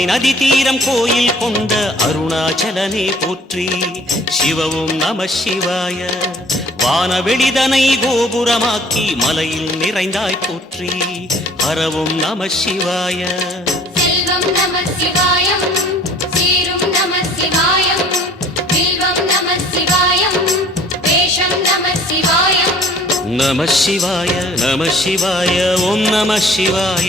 சோனை நதி தீரம் கோயில் கொண்ட அருணாச்சலனே போற்றி. சிவவும் நம சிவாய. வானவெளிதனை கோபுரமாக்கி மலையில் நிறைந்தாய் போற்றி. ஹரவும் நம சிவாய. செல்வம் நம சிவாயம் சீரும் நம சிவாயம் வில்வம் நம சிவாயம் வேஷம் நம சிவாயம். நம சிவாய நம சிவாய ஓம் நம சிவாய.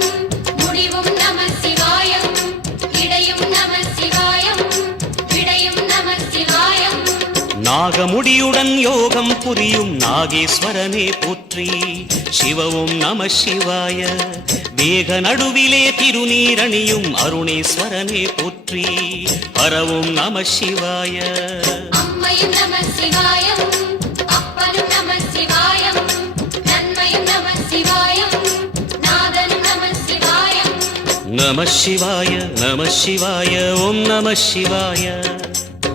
நாகமுடியுடன் யோகம் புரியும் நாகேஸ்வரனே போற்றி. சிவவும் நம சிவாய. வேக நடுவிலே திருநீரணியும் அருணேஸ்வரனே போற்றி. ஹரவும் நம சிவாய. அம்மையும் நம சிவாயம் அப்பனும் நம சிவாயம் நன்மையும் நம சிவாயம் நாதனும் நம சிவாயம். நம சிவாய நம சிவாய ஓம் நம சிவாய.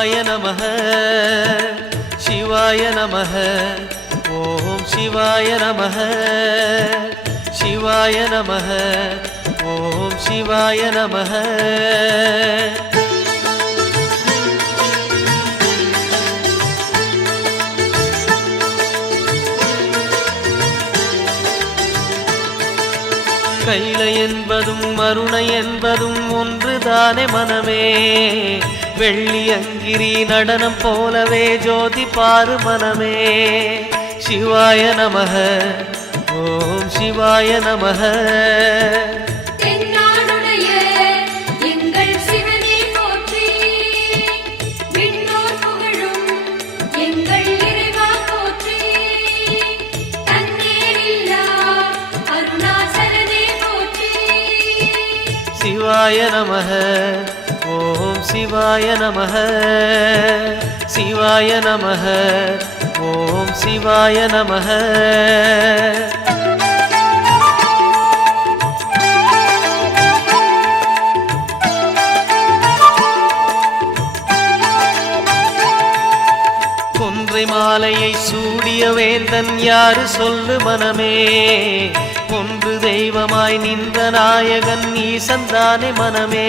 சிவாய நமக. சிவாய நமக. ஓம் சிவாய நமக. சிவாய நமக. ஓம் சிவாய நமக. கைல என்பதும் மருணை என்பதும் ஒன்றுதானே மனமே. வெள்ளி அங்கிரி நடனம் போலவே ஜோதி பாரு மனமே. சிவாய நமக. ஓம் சிவாய நமக. சிவாய நமக. ஓம் சிவாய நமக சிவாய நமக ஓம் சிவாய நமக கொன்றை மாலையை சூடிய வேந்தன் யாரு சொல்லு மனமே? ஒன்று தெய்வமாய் நின்ற நாயகன் நீ சந்தானே மனமே?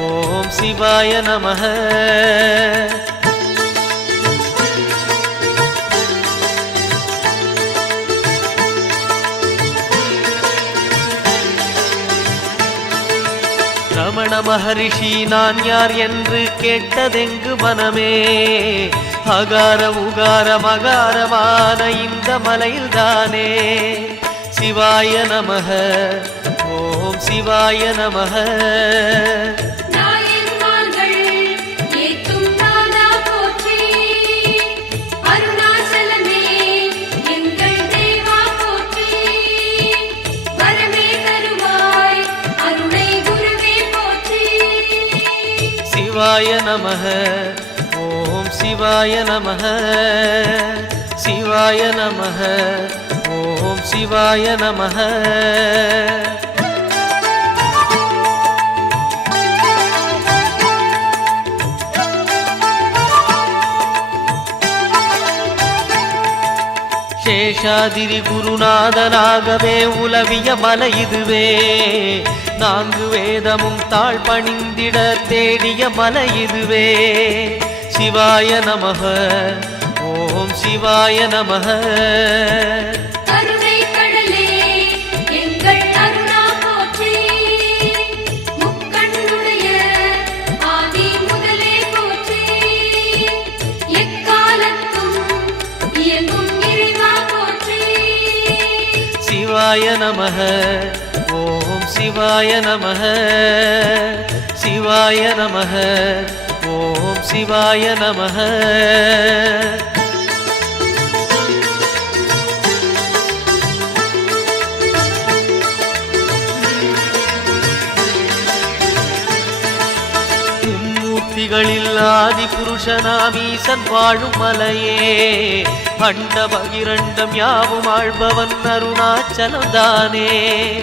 ஓம் சிவாய நமக. ரமண மகரிஷி நான் யார் என்று கேட்டதெங்கு மனமே? அகார உகார மகாரமான இந்த மலையில்தானே? சிவாய நமக. ஓம் சிவாய நமக. சிவாய நமக. ஓம் சிவாய நமக. சிவாய நமக. ஓம் சிவாய நமக. சேஷாதிரி குருநாதனாகவே உலவிய மலை இதுவே. நான்கு வேதமும் தாழ் பணிந்திட தேடிய மலை இதுவே. சிவாய நமக. ஓம் சிவாய நமக. சிவாய நமக. சிவாய நமக. சிவாய நமக. ஓம் சிவாய நமக. மும்மூர்த்திகளில் ஆதி புருஷனாமீசன் வாழும் மலையே. பண்ட பகிரண்டம் யாவும் ஆழ்பவன் அருணாச்சலம் தானே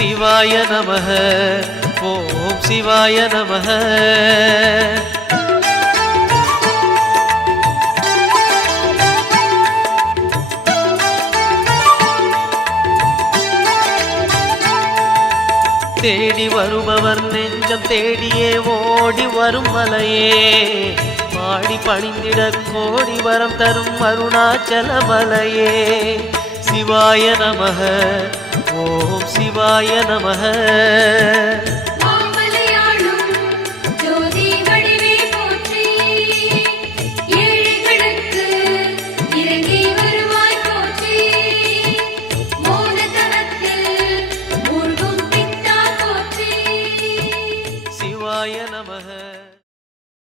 சிவாய நம ஓம் சிவாய நம தேடி வருபவர் நெஞ்சம் தேடியே ஓடி வரும் மலையே. பாடி பணிந்திட கோடி வரம் தரும் அருணாச்சல மலையே. சிவாய நமக. ஓம் சிவாய நமக.